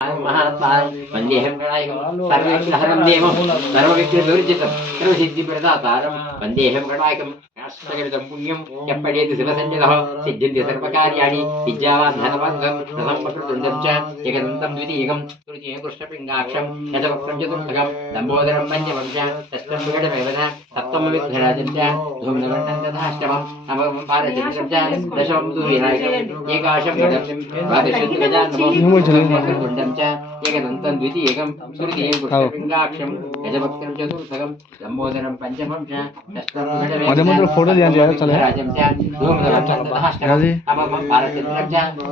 వందేహం గణాయకం సర్వవిఘ్నహరం దేవం సర్వవిఘ్నవివర్జితం సర్వసిద్ధిప్రదాతారం వందేహం గణాయకం శాస్త్రగణితం పుణ్యం ఎప్పడేది శివసన్నిధః సిద్ధ్యంతి సర్వకార్యాణి విద్యావాన్ ధనవంతం ప్రథమకృతుండం చ జగదంతం ద్వితీయకం తృతీయం కృష్ణపింగాక్షం యజవక్రం చతుర్థకం లంబోదరం పంచమం చ షష్టం వికటమేవ చ సప్తమం విఘ్నరాజం చ ధూమ్రవర్ణం తథాష్టమం నవమం పాదచంద్రం చ దశమం తు వినాయకం ఏకాశం గణపతిం ద్వాదశం గజాననం ఏకదంతం ద్వితీయకం తృతీయం కృష్ణపింగాక్షం యజవక్రం చతుర్థకం లంబోదరం పంచమం చ షష్టం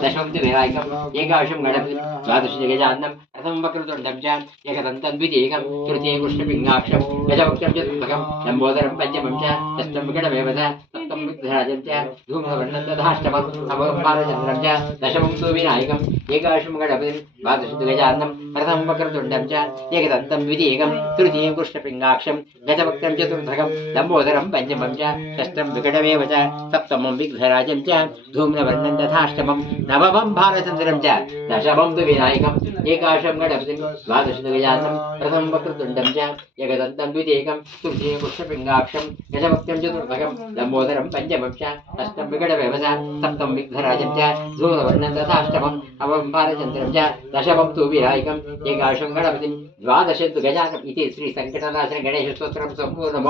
దశం వినాయకం ఏకాశం గణపతి ద్వాదశ గజాన్నం రథం వక్రతుండం చ ఏకదంతం ద్వితీయకం తృతీయం కృష్ణపింగాక్షం యజవక్రం చతుర్థకం లంబోదరం పంచమం చ షష్టం వికటమేవ చ సప్తం విఘ్నరాజం చ ధూమ్రవర్ణం తథాష్టమం నవమం పాదచంద్రం చ దశమం తు వినాయకం ఏకాశం గణపతి ద్వాదశ గజాన్నం రథం వక్రతుండం చ ఏకదంతం ద్వితీయకం తృతీయం కృష్ణపింగాక్షం గజవక్రం చతుర్థకం లంబోదరం పంచమం చ షష్టం వికటమేవ చ సప్తమం విఘ్నరాజం చ ధూమ్రవర్ణం తథాష్టమం నవమం భారచంద్రం చ దశమం తు వినాయకం ఏకాశం గణపతిం ద్వాదశ గజాన్నం రథం వక్రతుండం చ ఏకదంతం ద్వితీయకం తృతీయం కృష్ణపింగాక్షం గజవక్రం చతుర్థకం లంబోదరం పంచమం చ షష్టం వికటమేవ చ సప్తం విఘ్నరాజం చ ధూమ్రవర్ణం తథాష్టమం నవమం భారచంద్రం చ దశమం తు వినాయకం ఏకాశం గణపతిం ద్వాదశ గజానం ఇది శ్రీ సంకటనాశన గణేశ స్తోత్రం సంపూర్ణం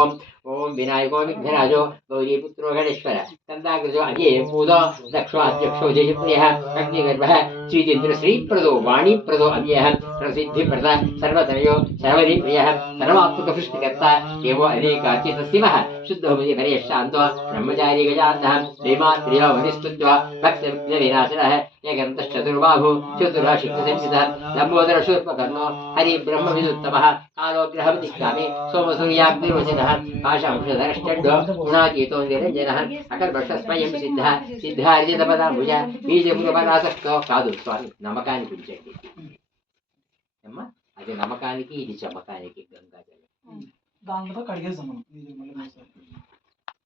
ఓం వినాయకో విఘ్నరాజో గౌరీపుత్రో గణేశ్వర కందాగ్రజో అజే పూదో దక్షాధ్యక్షో జయప్రియ అగ్నిగర్భ శ్రీచంద్ర శ్రీప్రదో వాణీప్రదో అవ్యయ ప్రసిద్ధిప్రద సర్వతనయో సర్వదీప్రియ సర్వాత్మక సృష్టికర్త ఏవో అనేకాచిత శివ శుద్ధోమతి పరేశాంతో బ్రహ్మచారి గజాన్నః శ్రీమాత్రియో వనిస్తుత్వ భక్త విఘ్న వినాశనః ఏకంతశ్చతుర్బాహు చతురాశిక్తసంచితః లంబోదర శూర్పకర్ణో హరి బ్రహ్మ విదుత్తమః కాలో గ్రహవతిష్కామి సోమసూర్యాగ్నిర్వచనః పాశాంశధరశ్చండో గుణాతీతో నిరంజనః అకల్పక్షస్వయం సిద్ధः సిద్ధార్జితపదాంబుజ బీజపురపరాసక్తో కాదు స్వామి నమ్మకానికి ఉంచండి అమ్మా అది నమ్మకానికి ఇది చమకానికి గంగాజలం దాంట్లో కడిగేసాం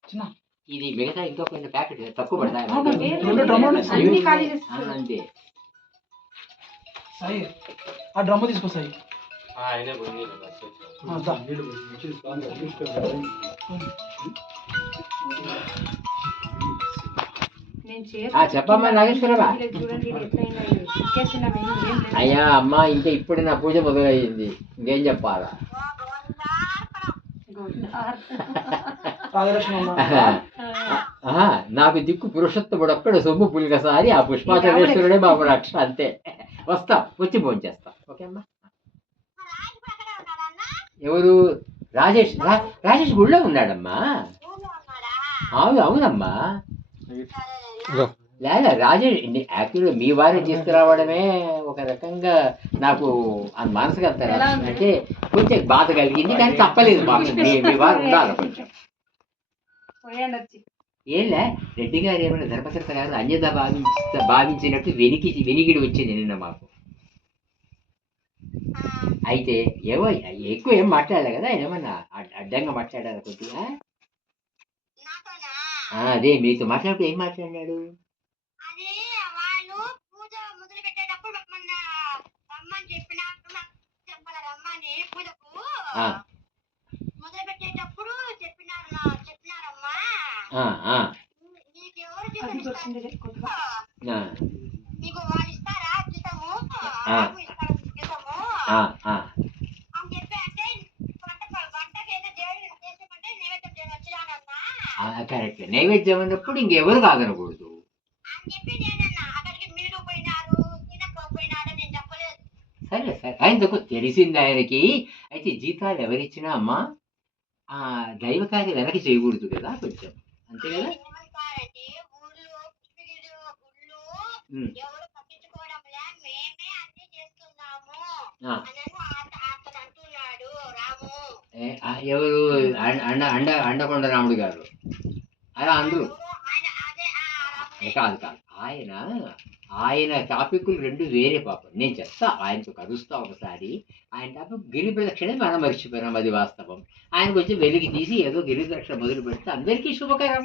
చిన్న ఇది మిగతా ఇంకో కొన్ని ప్యాకెట్ తక్కువ పడతాయి అంతే సాయి ఆ డ్రమ్ము తీసుకో సాయి చెప్పమ్మా నాగేశ్వరరా అయ్యా అమ్మా ఇంకా ఇప్పుడు నా పూజ మొదలయ్యింది ఇంకేం చెప్పాలా నాకు దిక్కు పురుషోత్తముడు ఒక్కడు సొమ్ము పులికసారి ఆ పుష్పాచలేశ్వరుడే బాబు రక్ష అంతే వస్తా వచ్చి ఫోన్ చేస్తా ఓకే అమ్మా ఎవరు రాజేష్ రాజేష్ గుళ్ళో ఉన్నాడమ్మా అవునమ్మా లేదా రాజేష్ యాక్చువల్గా మీ వారిని తీసుకురావడమే ఒక రకంగా నాకు మనసుకు అంత అంటే కొంచెం బాధ కలిగింది కానీ తప్పలేదు మాకు మీ వారు ఉండాలి కొంచెం ఏంలే రెడ్డి గారు ఏమైనా ధర్మకర్త గారు అన్యత భావించినట్టు వెనికిడి వచ్చింది నిన్న మాకు అయితే ఏవో ఎక్కువ ఏం మాట్లాడలే కదా ఆయన ఏమన్నా అడ్డంగా మాట్లాడారు కొద్దిగా అదే మీతో మాట్లాడుతూ ఏం మాట్లాడినాడు కరెక్ట్ నైవేద్యం అన్నప్పుడు ఇంకెవరు కాదనకూడదు సరే సరే ఆయనకు తెలిసింది ఆయనకి అయితే జీతాలు ఎవరిచ్చినా అమ్మా ఆ దైవ కార్యం వెనక్కి చేయకూడదు కదా కొంచెం అంతే కదా ఎవరు అండకొండ రాముడు గారు అలా అందరూ కాదు కాదు ఆయన టాపిక్లు రెండు వేరే పాపం నేను చెప్తా ఆయనతో కలుస్తా ఒకసారి ఆయన టాపిక్ గిరి ప్రదక్షిణ మనం మర్చిపోయినాం అది వాస్తవం ఆయనకు వచ్చి వెలికి తీసి ఏదో గిరి ప్రదక్షిణ మొదలు పెడితే అందరికీ శుభకరం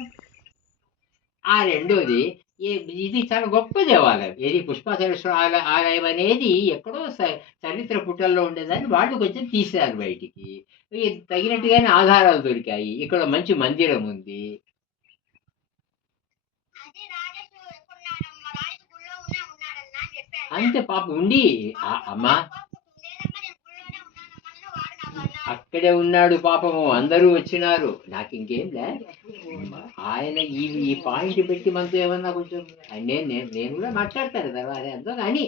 ఆ రెండోది ఇది చాలా గొప్ప దేవాలయం. ఏది పుష్పాచలేశ్వర ఆలయం అనేది ఎక్కడో చరిత్ర పుటల్లో ఉండేదాన్ని వాళ్ళు కొంచెం తీశారు బయటికి. తగినట్టుగానే ఆధారాలు దొరికాయి. ఇక్కడ మంచి మందిరం ఉంది. అంతే పాపం ఉండి అమ్మా అక్కడే ఉన్నాడు పాపము. అందరూ వచ్చినారు. నాకు ఇంకేం లే. ఆయన ఈ పాయింట్ పెట్టి మనతో ఏమన్నా కొంచెం నేను కూడా మాట్లాడతాను తర్వాత ఎంతో. కానీ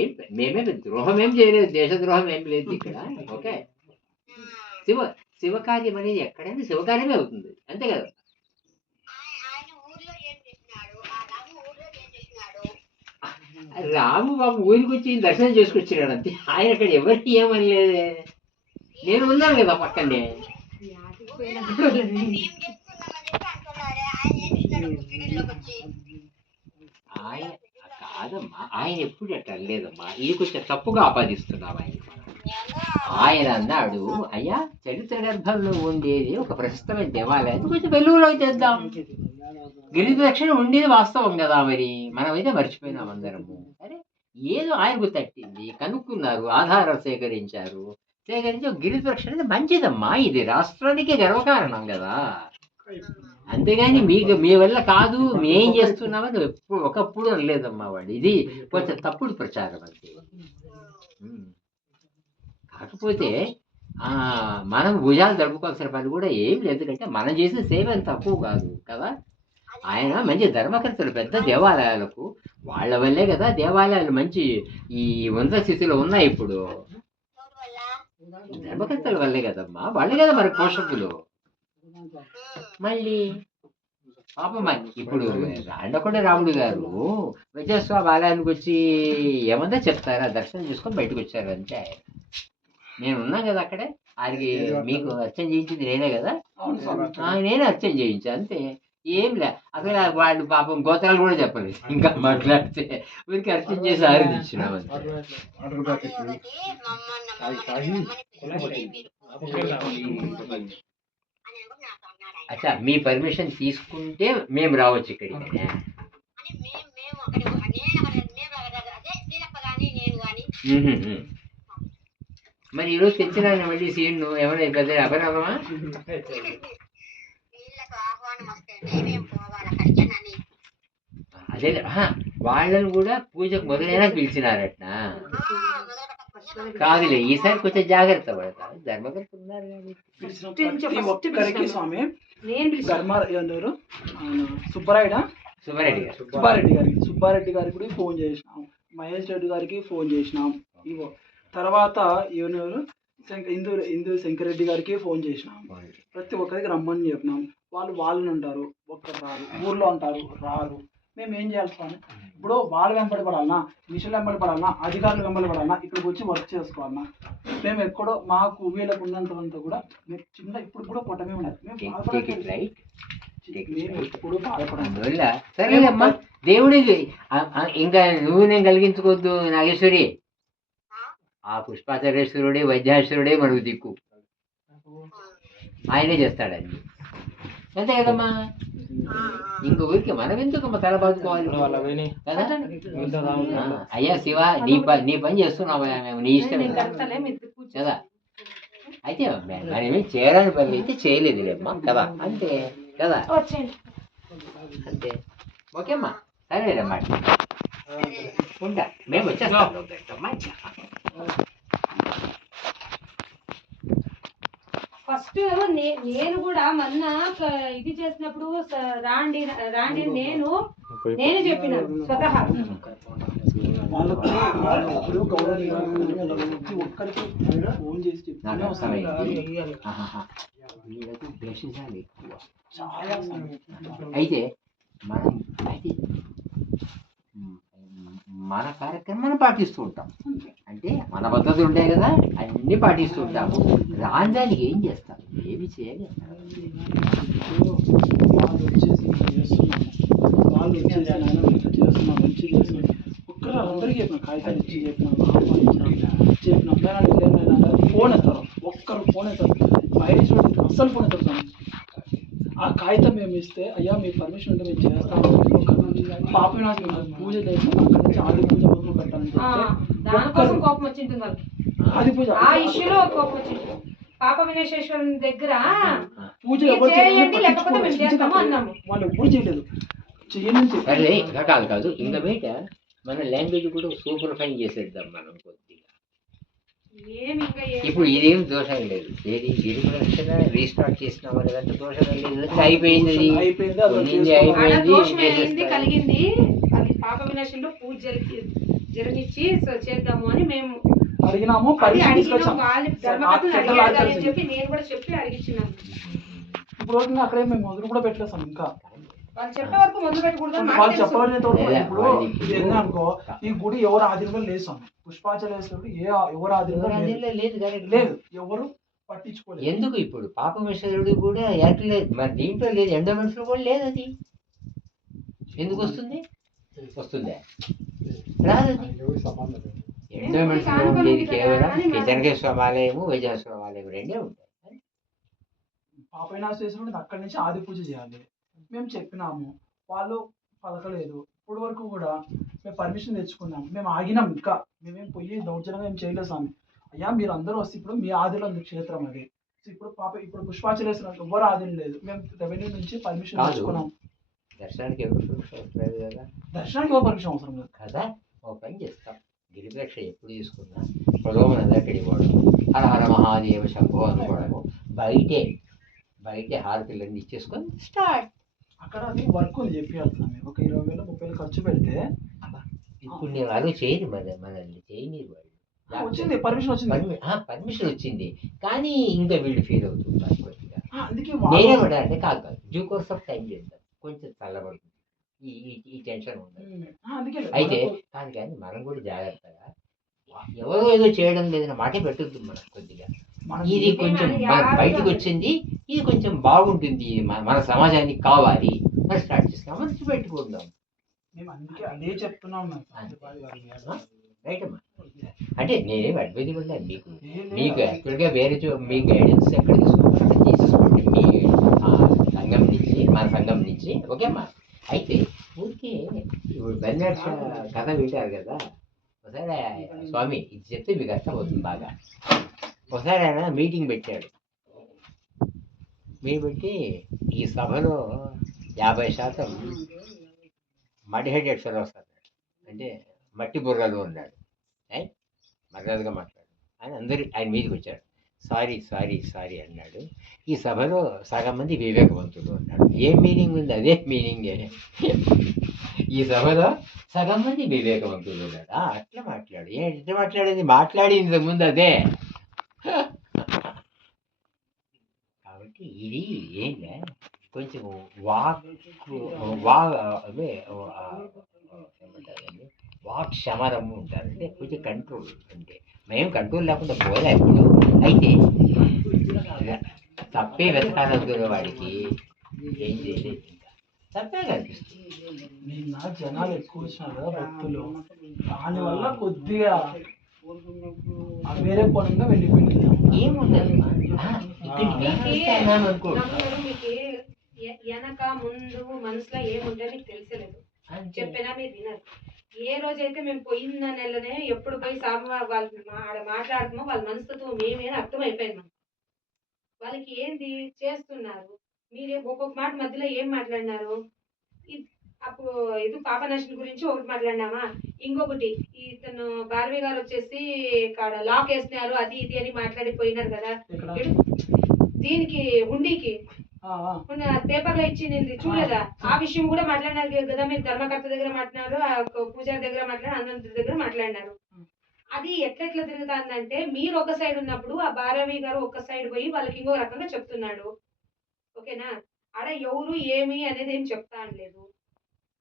ఏం మేమే ద్రోహం ఏం చేయలేదు, దేశద్రోహం ఏం లేదు ఇక్కడ. ఓకే, శివకార్యం అనేది ఎక్కడైనా శివకార్యమే అవుతుంది, అంతే కదా. రాము బాబు ఊరికి వచ్చి దర్శనం చేసుకొచ్చినాడు అంతే. ఆయన అక్కడ ఎవరికి ఏమని లేదే. నేను ఉన్నాను కదా పక్కనే. ఆయన కాదమ్మా, ఆయన ఎప్పుడు అట్లా లేదమ్మా. ఇది కొంచెం తప్పుగా ఆపాదిస్తున్నావు ఆయన. ఆయన అన్నాడు, అయ్యా చరిత్ర గర్భంలో ఉండేది ఒక ప్రశస్తమైన దేవాలయాన్ని కొంచెం వెలుగులో చేద్దాం. గిరిదక్షిణ ఉండేది వాస్తవం కదా, మరి మనమైతే మర్చిపోయినాం అందరము. అరే ఏదో ఆయనకు తట్టింది, కనుక్కున్నారు, ఆధారాలు సేకరించారు. సేకరించి గిరిదక్షిణ అనేది మంచిదమ్మా. ఇది రాష్ట్రానికి గర్వకారణం కదా. అంతేగాని మీ వల్ల కాదు, మేం చేస్తున్నామని ఒకప్పుడు అనలేదమ్మా వాడు. ఇది కొంచెం తప్పుడు ప్రచారం అంతే. కాకపోతే మనం భుజాలు జరుపుకోవాల్సిన పని కూడా ఏం లేదు. ఎందుకంటే మనం చేసిన సేవ అంత తక్కువ కాదు కదా. ఆయన మంచి ధర్మకర్తలు, పెద్ద దేవాలయాలకు వాళ్ళ వల్లే కదా దేవాలయాలు మంచి ఈ ఉన్నత స్థితిలో ఉన్నాయి ఇప్పుడు. ధర్మకర్తల వల్లే కదమ్మా, వాళ్ళే కదా మరి పోషకులు. మళ్ళీ పాపం ఇప్పుడు అండకొండ రాముడు గారు విజయస్వామి ఆలయానికి వచ్చి ఏమన్నా చెప్తారా? దర్శనం చేసుకొని బయటకు వచ్చారు అంతే. ఆయన నేను ఉన్నా కదా అక్కడే. ఆయనకి మీకు అర్చన చేయించింది నేనే కదా, నేనే అర్చన చేయించా అంతే. ఏం లే అసలు వాళ్ళు పాపం గోత్రాలు కూడా చెప్పలేదు. ఇంకా మాట్లాడితే వీరికి అర్చన చేసి ఆరాధించినాం అంతే. అచ్చా, మీ పర్మిషన్ తీసుకుంటే మేము రావచ్చు ఇక్కడికి. మరి ఈరోజు తెచ్చినా మళ్ళీ సీన్ ఏమైనా పెద్ద అభినవమా? అదే వాళ్ళని కూడా పూజకు మొదలైనా పిలిచినారట. కాదులే, ఈసారి కొంచెం జాగ్రత్త పడతారు. ధర్మకర్త ఉన్నారు స్వామి. సుబ్బారెడ్డి గారికి కూడా ఫోన్ చేసినాం, మహేష్ రెడ్డి గారికి ఫోన్ చేసినాం. ఇవో తర్వాత ఎవరు ఇందు శంకరెడ్డి గారికి ఫోన్ చేసినాం. ప్రతి ఒక్కరికి రమ్మని చెప్పినాం. వాళ్ళు అంటారు, ఒక్కరు రారు. ఊర్లో అంటారు, రారు. మేము ఏం చేయాలి స్వామి? ఇప్పుడు వాళ్ళు వెంబడి పడాలన్నా, మిషన్లు వెంబడి పడాలన్నా, అధికారులు వెంబడి పడాలన్నా, ఇక్కడికి వచ్చి వర్క్ చేసుకోవాలన్నా, మేము ఎక్కడో మాకు వీళ్ళకు ఉన్నంత కూడా మేము చిన్న ఇప్పుడు కూడా పొట్టమే ఉన్నది. మేము ఇప్పుడు సరేమ్మా, దేవుడికి ఇంకా నువ్వు నేను కలిగించుకోవద్దు నాగేశ్వరి. ఆ పుష్పాచలేశ్వరుడే వైద్యేశ్వరుడే మనకు దిక్కు. ఆయనే చేస్తాడని అంతే కదమ్మా. ఇంకొకరికి మనం ఎందుకు తల బాదుకోవాలి కదా. అయ్యా శివ, నీ పని చేస్తున్నావా, మేము నీ ఇష్టమే కదా. అయితే మనమేమి చేయడానికి పని అయితే చేయలేదులేమ్మా కదా, అంతే కదా. అంతే, ఓకేమ్మా, సరేనమ్మా, ఉంటా. మేము వచ్చేస్తాం. ఫస్ట్ నేను కూడా మొన్న ఇది చేసినప్పుడు రాండి నేనే చెప్పినాను స్వతహా. అయితే మన కార్యక్రమాన్ని పాటిస్తూ ఉంటాం. అంటే మన పద్ధతులు ఉంటాయి కదా, అన్నీ పాటిస్తూ ఉంటాము. రాని దానికి ఏం చేస్తాం, ఏమి చేయాలి. అందరికీ చెప్పిన కాగితాలు ఇచ్చి చెప్పినాం, ఫోన్ ఎత్తారు. ఒక్కరు ఫోన్ ఎత్తారు. మహేష్ అస్సలు ఫోన్ ఎత్తారు. ఆ కాగితం మేము ఇస్తే అయ్యా మీ పర్మిషన్ ఉంటే మేము చేస్తాము, పాప వినాశం పూజ చేస్తాం, అక్కడ నుంచి ఆది పూజ మొదలు పెట్టాలని చెప్తే దానికోసం కోపం వచ్చింటుంది వాళ్ళకి. ఆది పూజ ఆ ఇష్యూలో కోపం వచ్చింది. పాప వినాశేశ్వరుని దగ్గర పూజ మీరు ఎవరు చేయండి లేకపోతే మేము చేస్తాము అన్నాము. వాళ్ళు ఎప్పుడు చేయలేదు, చేయని సరే కాదు కాదు ఇంకా బయట మన లాంగ్వేజ్ కూడా సూపర్ ఫైన్ చేసేద్దాం మనం కొద్దిగా. ఏమి ఇంకా ఇప్పుడు ఇదేం దోషం లేదు, ఏది గిరిప్రదక్షిణ రీస్టార్ట్ చేసినామా లేదంటే దోషం లేదు, అయిపోయింది అది అయిపోయింది, అది ఉన్నింది, చేసుకోవాలి. ఆడ అయిపోయింది, దోషం అయింది చేసేస్తాం. కలిగింది. అది పాప వినాశంలో పూజ జరగనిచ్చి చేద్దాము అని మేము అడిగినాము, అది పర్మిషన్ అడిగినాం. తీసుకొచ్చాం. వాళ్ళ ఆ ధర్మకర్తలు చెడ్డలు అడిగారు ఆచారం అని చెప్పి నేను కూడా చెప్పి అడిగించినాను. ఇప్పుడు వరకు అక్కడే మేము మొదలు కూడా పెట్టలేసాం. ఇంకా వాళ్ళు చెప్పే వరకు మొదలు పెట్టకూడదు అని వాళ్ళు మాకు చెప్పబడిన తోట లేదా ఇప్పుడు వాళ్ళకి ఇది ఏంది అనుకో, ఈ గుడి ఎవరు ఆధీనంలో లేదు స్వామి. పుష్పాచలేశ్వరుడు ఎవరు ఆధీనంలో లేదు, లేదు కరెక్ట్ లేదు, ఎవరు పట్టించుకోలేదు. ఎందుకు ఇప్పుడు పాపమేశ్వరుడు కూడా లేదు, మరి దీంట్లో లేదు, ఎండోమెంట్స్ లో కూడా లేదు. అది ఎందుకు వస్తుంది? వస్తుందా? రాదు. ఎండోమెంట్స్ లో ఉండేది కేవలం కిచనకేశ్వర ఆలయము, వైజాశ్వర ఆలయం రెండే ఉంటాయి. పాప వినాశేశ్వరుడు అక్కడి నుంచి ఆది పూజ చేయాలి మేము చెప్పినాము, వాళ్ళు పలకలేదు. ఇప్పుడు వరకు కూడా మేము పర్మిషన్ తెచ్చుకున్నాము, మేము ఆగినాం. ఇంకా మేమేం పోయి దౌర్జన్యంగా ఏం చేయలేదు స్వామి. అయ్యా మీరు అందరూ వస్తే ఇప్పుడు మీ ఆదిలో ఉంది క్షేత్రం అది. ఇప్పుడు పుష్పాచలేశ్వరం ఎవరు ఆదిలు లేదు, మేము రెవెన్యూ నుంచి పర్మిషన్ తెచ్చుకున్నాం. దర్శనానికి ఎవరు లేదు కదా, దర్శనానికి ఎవరు పర్మిషన్ అవసరం లేదు కదా. ఒక పని చేస్తాం, గిరిప్రక్ష ఎప్పుడు తీసుకున్నా పొడవు దగ్గరికి పోవడం, హర హర మహాదేవ శంభో అనుకోవడము, బయటే హారతులన్నీ ఇచ్చేసుకొని స్టార్ట్. అక్కడ అది వర్క్ ఉంది చెప్పాలి స్వామి. ఒక 20,000 30,000 ఖర్చు పెడితే ఇప్పుడు నేను వాళ్ళు చేయని మనల్ని చేయని వాళ్ళు వచ్చింది, పర్మిషన్ వచ్చింది, పర్మిషన్ వచ్చింది, కానీ ఇంకా వీళ్ళు ఫీల్ అవుతున్నారు కొద్దిగా. అందుకే నేనేమంటే కాదు డ్యూ కోర్స్ ఆఫ్ టైం చేద్దాం, కొంచెం చల్లబడుతుంది, ఈ టెన్షన్ ఉండదు. అయితే కానీ మనం కూడా జాగ్రత్తగా ఎవరో ఏదో చేయడం లేదన్న మాట పెట్టద్దు మనం కొద్దిగా. ఇది కొంచెం బయటకు వచ్చింది, ఇది కొంచెం బాగుంటుంది, మన సమాజానికి కావాలి, మరి స్టార్ట్ చేస్తాం, మంచి పెట్టుకుందాం. మేము అందుకే అదే చెప్తున్నాం. రైట్ అమ్మా, అంటే నేనేం అడ్వైజ్ ఇవ్వలేదు మీకు యాక్చువల్గా వేరే మీ గైడెన్స్ ఎక్కడ తీసుకోండి మీ సంఘం నుంచి, మన సంఘం నుంచి, ఓకేమ్మా. అయితే ఊరికే ఇప్పుడు బెన్నెట్ కథ వింటారు కదా, ఒకసారి స్వామి ఇది చెప్తే మీకు అర్థమవుతుంది బాగా. ఒకసారి ఆయన మీటింగ్ పెట్టాడు, పెట్టి ఈ సభలో 50% మడ్ హెడెడ్ ఫెలోస్ అన్నాడు, అంటే మట్టి బుర్రలు ఉన్నాడు. మర్యాదగా మాట్లాడు అని ఆయన మీదకి వచ్చాడు. సారీ అన్నాడు. ఈ సభలో సగం మంది వివేకవంతులు అన్నాడు. ఏం మీనింగ్ ఉంది? అదే మీనింగే. ఈ సభలో సగం మంది వివేకవంతులు ఉన్నాడు. అట్లా మాట్లాడు. ఎట్లా మాట్లాడింది ముందు అదే. కాబట్టి ఇది ఏంటంటే కొంచెం వాక్ శమరము ఉంటారు, అంటే కొంచెం కంట్రోల్. అంటే మేము కంట్రోల్ లేకుండా పోలే ఇప్పుడు. అయితే తప్పే వెతకాలనుకునే వాడికి ఏం చేయలేదు, ఇంకా తప్పే కనిపిస్తుంది. నిన్న జనాలు ఎక్కువ వచ్చినారు కదా భక్తులు, దానివల్ల కొద్దిగా వేరే కోణంగా వెళ్ళిపోయింది. ఏముండదు అనుకో, వెనక ముందు మనసులో ఏముంటే మీకు తెలిసలేదు, చెప్పినా మీరు వినరు. ఏ రోజైతే మేము పోయిన నెలనే ఎప్పుడు పోయి వాళ్ళు ఆడ మాట్లాడుతున్నామో వాళ్ళ మనస్తత్వం మేమేనా అర్థమైపోయింది. మనం వాళ్ళకి ఏంది చేస్తున్నారు, మీరే ఒక్కొక్క మాట మధ్యలో ఏం మాట్లాడినారు. అప్పుడు ఇది పాపనాశనం గురించి ఒకటి మాట్లాడినామా, ఇంకొకటి ఇతను భార్గవి గారు వచ్చేసి ఇక్కడ లాక్ వేసినారు అది ఇది అని మాట్లాడిపోయినారు కదా. దీనికి హుండీకి పేపర్లో ఇచ్చి నేను చూడలేదా, ఆ విషయం కూడా మాట్లాడినారు కదా. మీరు ధర్మకర్త దగ్గర మాట్లాడినారు, పూజారి దగ్గర మాట్లాడారు, అన్నంత దగ్గర మాట్లాడినారు. అది ఎట్లెట్లా తిరుగుతుందంటే మీరు ఒక సైడ్ ఉన్నప్పుడు ఆ భారవి గారు ఒక సైడ్ పోయి వాళ్ళకి ఇంకో రకంగా చెప్తున్నాడు. ఓకేనా, ఆడ ఎవరు ఏమి అనేది ఏం చెప్తా అనలేదు.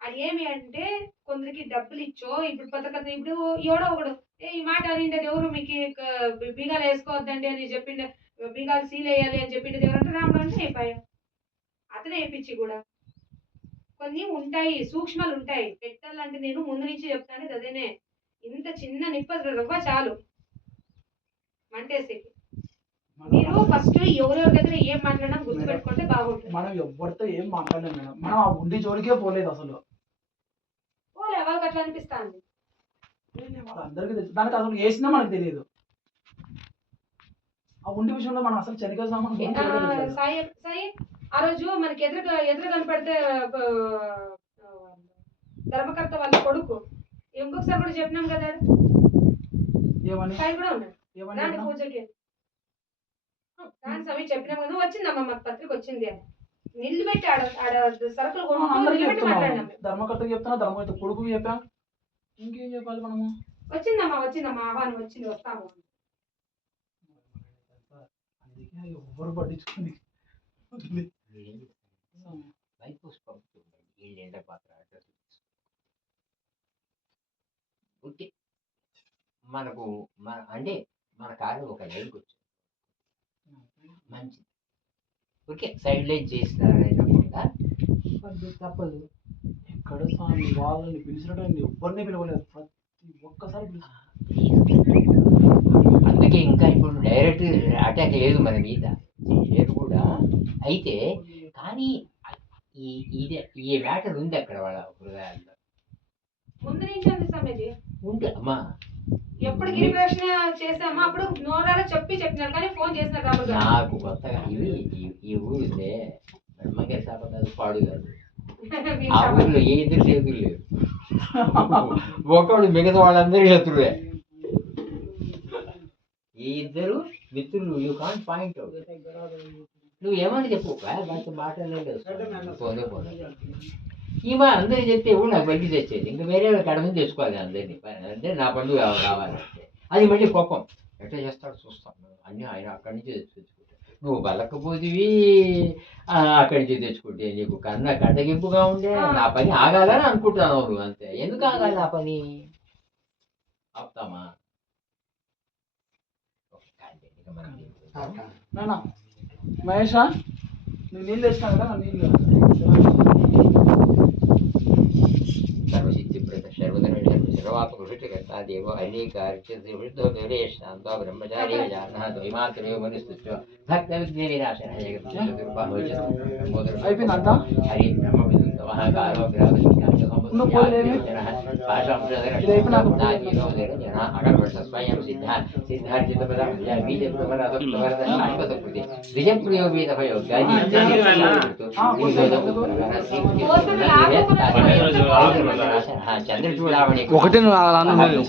అది ఏమి అంటే కొందరికి డబ్బులు ఇచ్చో ఇప్పుడు పథకం ఇప్పుడు ఎవడో ఒకడు ఈ మాట అనిండేది ఎవరు, మీకు బీగాలు వేసుకోవద్దండి అని చెప్పిండే, బీగాలు సీల్ వేయాలి అని చెప్పిండేది ఎవరంటే రాముడు అంటే అయిపోయా. అతనే వేయించి కూడా కొన్ని ఉంటాయి, సూక్ష్మాలు ఉంటాయి. పెట్టాలంటే నేను ముందు నుంచి చెప్తాను అదేనే, ఇంత చిన్న నిప్ప రవ్వ చాలు మంటేసేకి. మీరు ఫస్ట్ ఎవరెవరి దగ్గర ఏం మాట్లాడినా గుర్తు పెట్టుకుంటే బాగుంటుంది. మనం ఎవరితో ఏం మాట్లాడలేం మేడం. మనం ఆ ఉండి జోలికే పోలేదు అసలు. పోలే వాళ్ళకి అట్లా అనిపిస్తాంది. వాళ్ళందరికీ తెలుసు. దానికి అసలు వేసినా మనకు తెలియదు. ఆ ఉండి విషయంలో మనం అసలు చనిగా సాయి సాయి ఆ రోజు మనకి ఎదురు కనపడితే ధర్మకర్త వాళ్ళ కొడుకు ఇంకొకసారి కూడా చెప్పినాం కదా. ఏమని సాయి కూడా ఉన్నాడు రాని పూజకి రాని స్వామి చెప్పినాం కదా. వచ్చిందమ్మా మాకు పత్రిక వచ్చింది అని నిలబెట్టి ఆడ సరుకులు మాట్లాడినాం. ధర్మకర్తకి చెప్తున్నా, ధర్మకర్త కొడుకు చెప్పాం. ఇంకేం చెప్పాలి మనము? వచ్చిందమ్మా ఆహ్వానం వచ్చింది వస్తాము. అందుకే ఎవరు పట్టించుకుంది. మనకు అంటే మన కారు ఒక లైన్కి వచ్చింది మంచిది. ఓకే సైడ్ లైన్ చేసినారైనకుండా తప్పదు. ఎక్కడ స్వామి వాళ్ళని పిలిచినట్టు ఎవరిని పిలవలేదు. ప్రతి ఒక్కసారి అందుకే ఇంకా ఇప్పుడు డైరెక్ట్ అటాక్ లేదు మన మీద లేదు కూడా. అయితే కానీ ఈ మ్యాటర్ ఉంది అక్కడ వాళ్ళ హృదయాల్లో ముందు నుంచి ఉంది సమేది ఉంది అమ్మా. ఎప్పుడు గిరిప్రదక్షిణ చేసామా అప్పుడు నోరారా చెప్పినారు కానీ ఫోన్ చేసినారు నాకు కొత్తగా ఈ ఊరితే బ్రహ్మగారి శాప కాదు పాడు కాదు. ఆ ఊరిలో ఏ ఇద్దరు చేతులు లేవు. ఒకడు మిగతా వాళ్ళందరూ శత్రువే. ఈ ఇద్దరు మిత్రులు యూ కాంట్ పాయింట్ అవుట్. నువ్వు ఏమని చెప్పు వాటితో మాట్లాడలేదు పోనే పోనే. ఈమె అందరికి చెప్తే ఎవరు నాకు బయటికి తెచ్చేది. ఇంకా వేరే కడ నుంచి తెచ్చుకోవాలి అందరినీ. అంటే నా పండుగ కావాలంటే అది మళ్ళీ కోపం. ఎట్లా చేస్తాడు చూస్తాను అన్నీ ఆయన అక్కడి నుంచి తెచ్చుకుంటాడు. నువ్వు బలకపోతివి అక్కడి నుంచి తెచ్చుకుంటే నీకు కండగింపుగా ఉండే నా పని ఆగాలని అనుకుంటాను. నువ్వు అంతే. ఎందుకు ఆగాలి నా పని? ఆపుతామా? మహేషా నువ్వు నీళ్ళు తెచ్చినావు కదా నీళ్ళు सर्वसिद्धिप्रद सर्वधर्म सर्वात्मकृष्टिकर्ता देवो अनेकार्चितो ब्रह्मचारी जानः द्वैमात्रयो मनुस्तुत्व भक्तविघ्नविनाशनः అయిపోయిందంట. हरि ब्रह्मविदुत्तमः कालो स्वयं చంద్రచూడామణి ఒకటి ఒకటి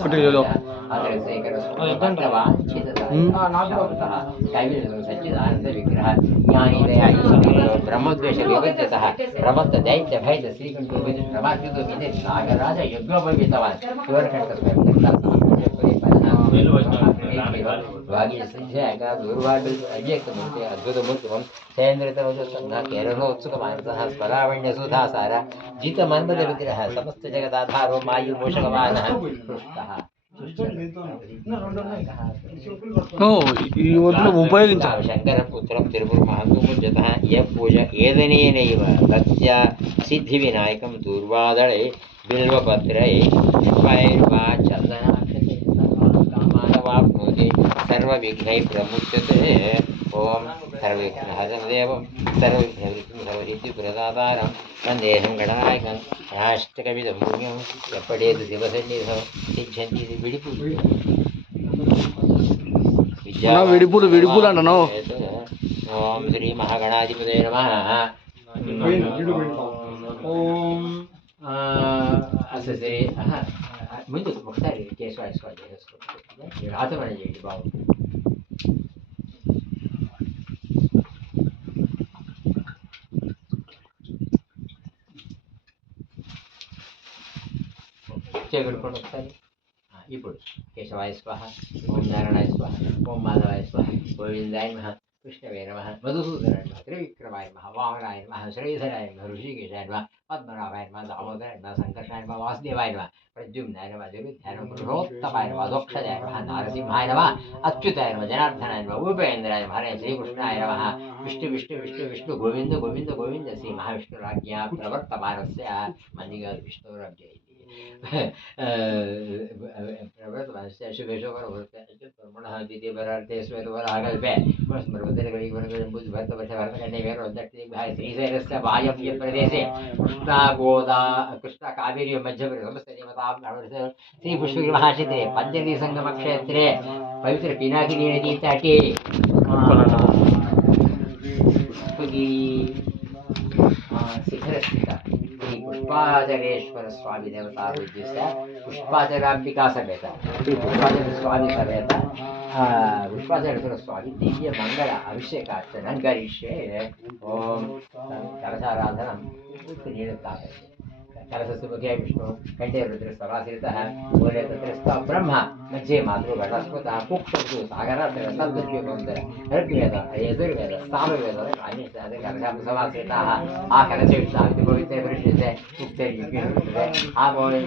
సచ్చిదానంద విగ్రహ జ్ఞానీదయ బ్రహ్మద్వేష వివర్జిత ప్రమత్త దైత్య భైత శ్రీకంఠో ప్రమాద్యుతో నాగరాజ యజ్ఞోపవితవాన్ శివరకంఠ స్వయం అవ్యక్తమూర్తి అద్భుతమూర్తిమం సేంద్రితరోజస్సంగా కేరళోత్సుకమానసః స్వరావణ్యసుధాసార జితమన్మద విగ్రహ సమస్త జగదాధారో మాయుమూషకమానః పృష్టః ఈ ఒడ్లు ఉపయోగించాలి. శంకర పుత్రం తిరుపుర మహంతుముజ్జత య పూజ ఏదనేనైవ భక్త్యా సిద్ధి వినాయకం దూర్వాదళే బిల్వపత్రై వైర్వా చందనాక్షతే కామానవాప్నోతి సర్వవిఘ్నై ప్రముచ్యతే. ఓం సర్వవిఘ్నహరదేవం సర్వవిఘ్నవృత్తిం సర్వసిద్ధిప్రదాతారం వందేహం గణనాయకం అష్టాకవిధం పుణ్యం ఎప్పటేది శివసన్నిధం సిద్ధ్యంతి. ఇది విడిపుడు విడిపుడు అంటున్నావు. ఓం శ్రీ మహాగణాధిపతే నమః. ఓం అసలు సరే ముందు ఒకసారి కేశవాయ స్వామి చేసుకోండి. ఆచమన చేయండి బాగుంటుంది. చేయగలుగుకోండి ఒకసారి. ఇప్పుడు కేశవాయ స్వాహ, ఓం నారాయణాయ స్వాహ, ఓం మాధవాయ స్వాహ, గోవిందాయ నమః, కృష్ణవే నమః, మధుసూదనాయ నమః, త్రివిక్రమాయ నమః, వామనాయ నమః, శ్రీధరాయ నమః, ఋషికేశాయ నమః, పద్మనాభాయ నమః, దామోదరాయ నమః, సంకర్షాయ నమః, వాసుదేవాయ నమః, ప్రద్యుమ్నాయ నమః, దివిధ్యాయ నమః, పురుషోత్తమాయ నమః, దోక్షదాయ నమః, నారసింహాయ నమః, అచ్యుతాయ నమః, జనార్దనాయ నమః, ఉపేంద్రాయ నమః, హరే శ్రీకృష్ణాయ నమః. విష్ణు విష్ణు విష్ణు విష్ణు గోవింద గోవింద గోవింద శ్రీ మహావిష్ణురాజ్ఞా ప్రవర్తమానస్య మందిగా విష్ణురాజ్ఞ प्रदेशे कृष्णा गोदा कृष्णा कावेरी मध्यप्रदेश श्री पुष्पगिरि महाक्षेत्रे पञ्चनदी संगम क्षेत्रे पवित्र पिनाकिनी नदी तटे पुष्पगिरि शिखरस्थित श्री पुष्पाचलेश्वर स्वामी देवता उद्देश्य पुष्पाचलांबिका समेत श्री पुष्पाचल स्वामी समेत पुष्पाचलेश्वर स्वामी दिव्य मंगल अभिषेकार्चनं करिष्ये। ओम कलशाराधनं कलशसुमुखे विष्णु कंठे रुद्र सभासितः मूले तत्रस्थ ब्रह्म मध्ये मातृघटस्फुटः कुक्षुः सागरस्य सद्विद्योगोदर ऋग्वेद यजुर्वेद सामवेद अन्येषां कलशां सभासिताः आ कलशविष्णाविति पवित्रे परिषदे उक्ते युगे आमोले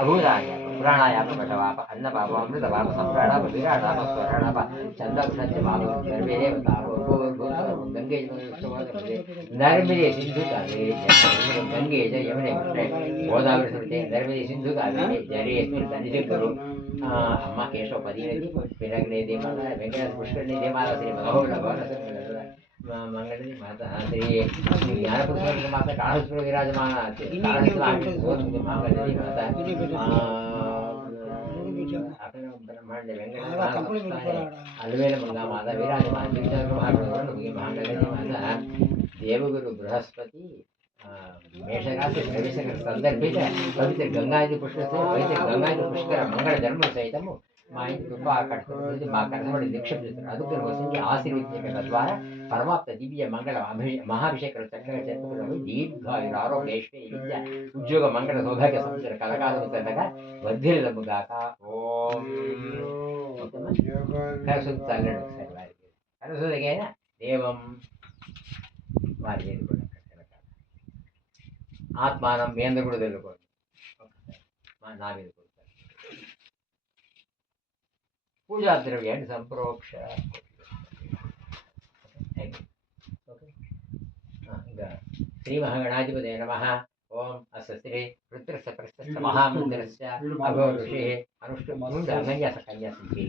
अभूताय पुराणायाम पठवाप अन्नपाप अमृतपाप सम्प्राणाप विराडाप स्वराणाप चन्द्रक्षस्य मानव सर्वे देवताः गंगे नर्मदे सिंधु कावेरी गंगे च यमुने कृष्णे गोदावरी सरिते नर्मदे सिंधु कावेरी जलेस्मिन् सन्निधिं कुरु। अम्मा केशव पदीनदी पिनग्ने देमाला वेंकटेश पुष्करणे देमाला श्री मनोहर मंगलदी माता श्री ज्ञानपुरुष माता काळहस्पुर विराजमान काळहस्वामी मंगलदी माता ब्रह्मांड वेंकटेश अलवेल मंगा माता विराजमान मंगलदी माता देवगुरु बृहस्पति मेषराशि प्रवेश संदर्भित पवित्र गंगादि पुष्कर पवित्र गंगादि पुष्कर मंगल धर्म सहित మా ఇంటి కృపా కట్టుకుని మా కర్మడి నిక్షిప్తున్నారు అనుగ్రహ వసించి ఆశీర్వదించడం ద్వారా పరమాత్మ దివ్య మంగళ మహాభిషేకం చక్కగా చేరుకున్నాము. దీర్ఘాయుర ఆరోగ్యేశ్వరి విద్య ఉద్యోగ మంగళ సౌభాగ్య సంవత్సర కలకాలం చల్లగా వర్ధిల్లముగాక. ఓం కరసులు చల్లడు ఒకసారి వారికి కరసులకైనా దేవం వారి కూడా ఆత్మానం మీ అందరూ కూడా తెలుసుకోండి. నా మీద पूजा द्रव्याणि संप्रोक्ष श्री महागणाधिपतये नमः. ओम अस्य श्री रुद्रस्य प्रस्थस्य महामन्त्रस्य अभो ऋषिः अनुष्ठुमुण्ड अन्यसकन्यासि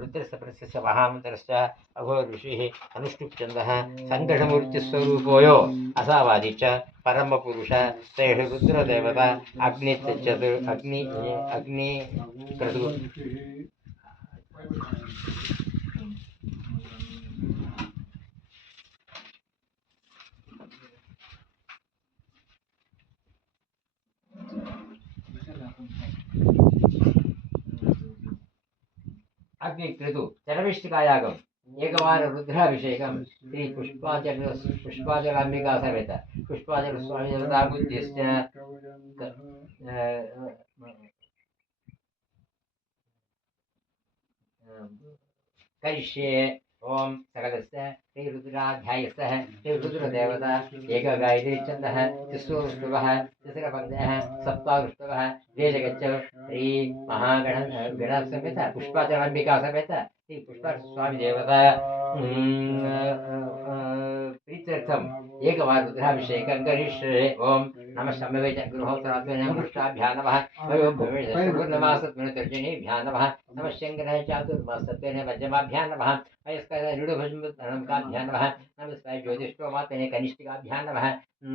रुद्रस्य प्रस्थस्य महामन्त्रस्य अभो ऋषिः अनुष्ठुप्छन्दः सङ्कटमूर्तिस्वरूपोऽयो असावादि च परमपुरुष श्रेष्ठ रुद्रदेवता अग्नि क्रतु अग्नि क्रतु चरविष्टिकायागम एकवार रुद्राभिषेकम श्री पुष्पाचलांबिका समेत पुष्पाचल स्वामी देवता बुद्धिश्च करिष्ये। ओम सकलस्य श्री रुद्राध्यायस्थः श्री रुद्रदेवता एकगायत्री छन्दः तिस्रोष्टवः तिस्रपद्यः सप्ताष्टवः देशगच्छ श्री महागण समेत पुष्पाचलांबिका समेत श्री पुष्पा स्वामी देवता प्रीत्यर्थम एकवार रुद्राभिषेकं करिष्ये। ओम नमः शम्भवे च गृहोत्तरात्मने पुष्टाभ्यां नमः वयो भवेश पूर्णमासत्मने तर्जनीभ्यां नमः नमः शङ्कराय चातुर्मासत्मने पञ्चमाभ्यां नमः अयस्काय ऋडुभस्मकाभ्यां नमः नमः स्वाय ज्योतिष्ठोमात्मने कनिष्ठिकाभ्यां नमः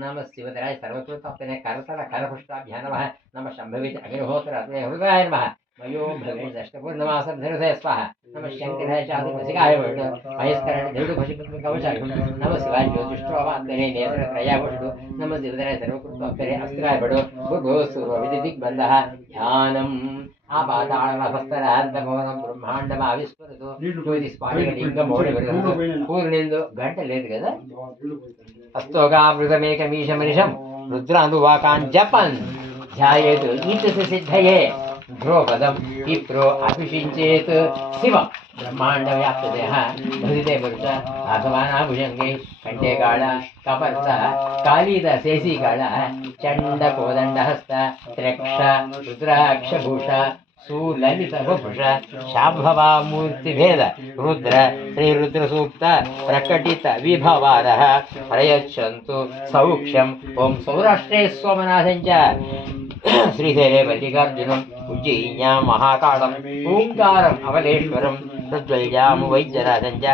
नमः शिवधराय सर्वतोत्तप्तने करतल करपुष्टाभ्यां नमः नमः शम्भवे च अग्निहोत्रात्मने हृदयाय नमः वयो भवेश अष्टपूर्णमासं धनुषाय स्वाहा नमः शङ्कराय चातुर्मासिकाय महेश्वराय ऋडुभस्मकवचाय नमः शिवाय ज्योतिष्ठोमात्मने नेत्रत्रयाभूषितो नमः शिवधराय सर्वकृतोत्तरे अस्त्राय बडो भूर्भुवस्सुरो विदिग्बन्धः ध्यानम् आपाताళभस्तरान्तमोनं ब्रह्माण्डमाविस्फुरतु ज्योतिस्पाटिकलिङ्गमौलिवरतु पूर्णेन्दु गंట లేదు కదా अस्तोगामृतमेकमीशमनिशं रुद्रानुवाकान् जपन् ध्यायेत् ईतस्य सिद्धये ध्रुवपदं विप्रो अभिषिञ्चेत् शिव ब्रह्माण्डव्याप्तदेहः भजिते पुरुष आसवानाभुजङ्गे कण्ठे काळ कपर्त कालिदशेषिकाळ चण्डकोदण्डहस्त त्र्यक्ष रुद्राक्षभूष सुललित वपुष शाम्भवामूर्तिभेद रुद्र श्रीरुद्रसूक्त प्रकटित विभवारः प्रयच्छन्तु सौक्ष्यम् ॐ सौराष्ट्रे सोमनाथं च श्रीशैले मल्लिकार्जुनम् उज्जयिन्यां महाकालम् ओङ्कारम् अमलेश्वरं प्रज्वल्यां वैद्यनाथं च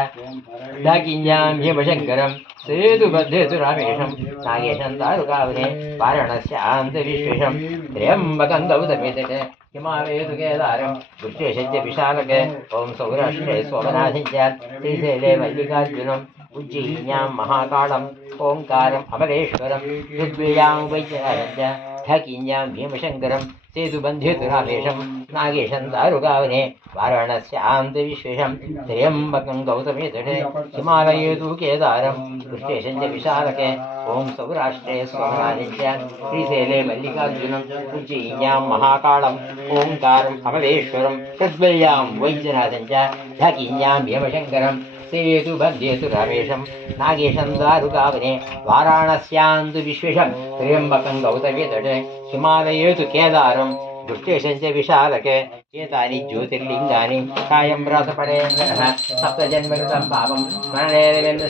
डाकिन्यां हिमशङ्करं सेतुबद्धेतु रामेशं नागेशं दारुकावने वाराणस्यान्तविश्वेशं त्र्यम्बकं गौतमेतटे हिमालयतु केदारं वृक्षेशस्य विशालके ॐ सौराष्ट्रे सोमनाथं च श्रीशैले मल्लिकार्जुनम् उज्जयिन्यां महाकालम् ओङ्कारम् अमलेश्वरं ऋग्वेयां वैद्यनाथं च ढकिन्यां भीमशङ्करं सेतुबन्धेतु रामेशं नागेशं दारुकावने वाराणस्यान्तविश्वेशं त्र्यम्बकं गौतमेतटे हिमालयेतु केदारं वृक्षेशं च विशालके ॐ सौराष्ट्रे सोमनाथं च श्रीशैले मल्लिकार्जुनम् उज्जयिन्यां महाकालम् ओङ्कारम् अमलेश्वरं ऋग्वेयां वैद्यनाथं च ढकिन्यां भीमशङ्करं सेतुबन्धेतु रामेशं नागेशं दारुकावने वाराणस्यान्तु विश्वेशं त्र्यम्बकं गौतमेतटे हिमालयेतु केदारं वृक्षेशं च विशालके एतानि ज्योतिर्लिङ्गानि कायं व्रतपडेन्द्रः सप्तजन्मकृतं पापं स्मरणेन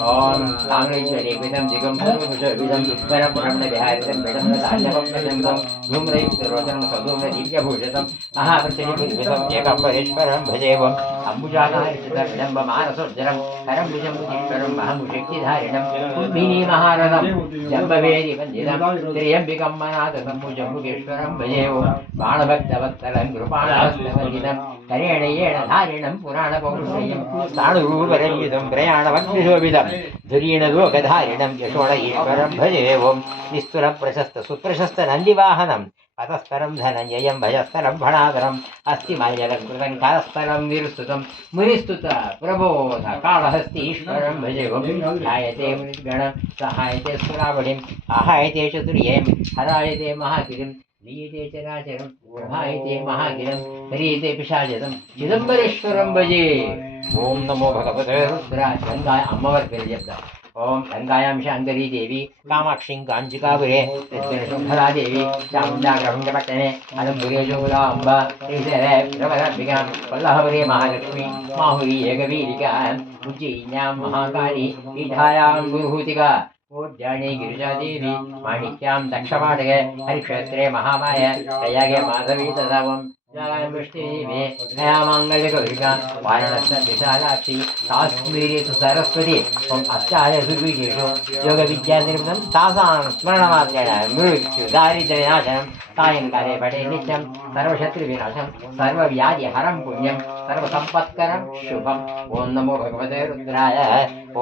ॐ आङ्ग्लैश्वर्यकृतं दिगम्बरभूषविदं वरब्रह्मविहारितं विडम्बताण्डवं प्रचण्डं धूम्रयुक्तरोचनं सधूम्रदिव्यभूषितं महाप्रचलिपुष्पितम् एकम्बरेश्वरं भजेवम् अम्बुजानारिचितं विडम्बमानसोज्जरं करम्बुजम्बुदीश्वरं महमुशक्तिधारिणं कुम्भिनीमहारथं जम्बवेदिवन्दितं त्र्यम्बिकं मनाथसम्मुजम्बुकेश्वरं भजेवम् बाणभक्तवत्सलं कृपाणहस्तवन्दितं करेणयेण धारिणं पुराणपौरुषेयं स्थाणुरूपरञ्जितं प्रयाणभक्तिशोभितं धुरीणलोकधारिणं यशोण ईश्वरं भजे ओं निस्तुरप्रशस्तसुप्रशस्तनन्दिवाहनं पतस्तरं धनञ्जयं भजस्तरं भणाधरम् अस्थिमाल्यलङ्कृतं करस्थलं निरुस्तुतं मुनिस्तुत प्रबोध कालहस्ति ईश्वरं भजे ओं ध्यायते मुनिगण सहायते सुरावणिम् आहायते चतुर्यं हरायते महागिरिं लीयते चराचरं प्रभायते महागिरं हरियते पिशाचतं चिदम्बरेश्वरं भजे ओं नमो भगवते रुद्राय गंगाय अम्मवर्गर्यब्द ओं गंगायां शाङ्करी देवी कामाक्षीं काञ्चिकापुरे शृङ्खला देवी चामुण्डाग्रहुण्डपट्टने अलम्बुरे जोलाम्बा श्रीशैले प्रवराम्बिकां वल्लभपुरे महालक्ष्मी माहुरी एकवीरिका उज्जयिन्यां महाकाली पीठायां गुरुहूतिका ओड्याणे गिरिजादेवी माणिक्यां दक्षपाटके हरिक्षेत्रे महामाया प्रयागे माधवी तदावं वृष्टिदेवी नयामाङ्गल्यगौरिका वाराणस्य विशालाक्षी काश्मीरे तु सरस्वती त्वम् अष्टादशुर्वीडेषु योगविद्यानिर्मितं तासां स्मरणमात्रेण मृत्यु दारिद्र्यनाशनं सायङ्काले पठे नित्यं सर्वशत्रुविनाशं सर्वव्याधिहरं पुण्यं सर्वसम्पत्करं शुभम् ॐ नमो भगवते रुद्राय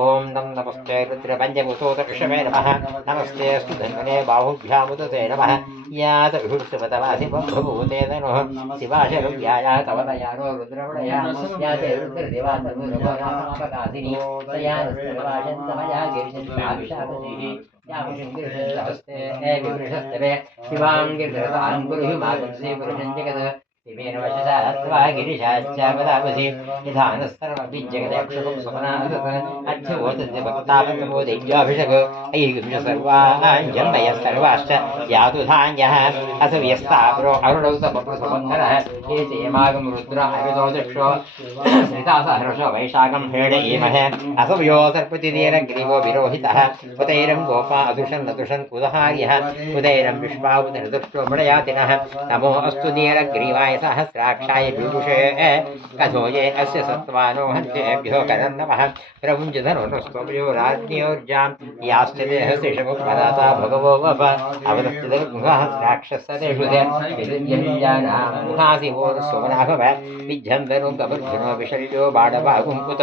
ॐ नमस्ते रुद्रपञ्चभूतोतकृष्णवे नमः नमस्ते अस्तु धन्वने बाहुभ्यामुदते नमः यात विभूषितवतवासि बभूते तनुः शिवाशरुभ्याया तव दयानो रुद्रवणया याते रुद्रदेवातनुरघोनामपकासिनी तयानस्तवाशन्तमया गिरिशन्ताभिषादशिः यामुषङ्गिरिशस्तहस्ते विवृषस्तवे शिवां गिरिधरतां गुरुहिमागुंसि पुरुषं जगत् शिवेन वशसा त्वा गिरिशाच्चापदापसि यथानस्तरमभिजगदक्षुकं स्वपनादत् अध्यवोतस्य भक्तापन्नमो दैव्याभिषक ऐगिंश सर्वाञ्जन्मयः सर्वाश्च यातु धान्यः असव्यस्तापरो अरुणौ तपप्रसुबन्धरः ये च यमागं रुद्र अविदो दक्षो श्रितासहर्षो वैशाखं हेड एमहे असव्यो सर्पतिदेरग्रीवो विरोहितः उतैरं गोपा अदुषन् नदुषन् उदहार्यः उदैरं विश्वावुतनिर्दुष्टो मृडयातिनः नमो अस्तु नीलग्रीवाय सहस्राक्षाय विभूषे कथो ये अस्य सत्त्वानो हन्तेभ्यो करन्नमः प्रभुञ्जधनुस्तोभ्यो राज्ञोर्जां याश्च देहस्तिषमुपदाता भगवो वप अवदत्तदर्गुहस्राक्षसतेषु विद्यञ्जानां मुखासिवोर्सुमनाभव विज्झन्तनु कवर्धनो विशल्यो बाणवागुङ्कुत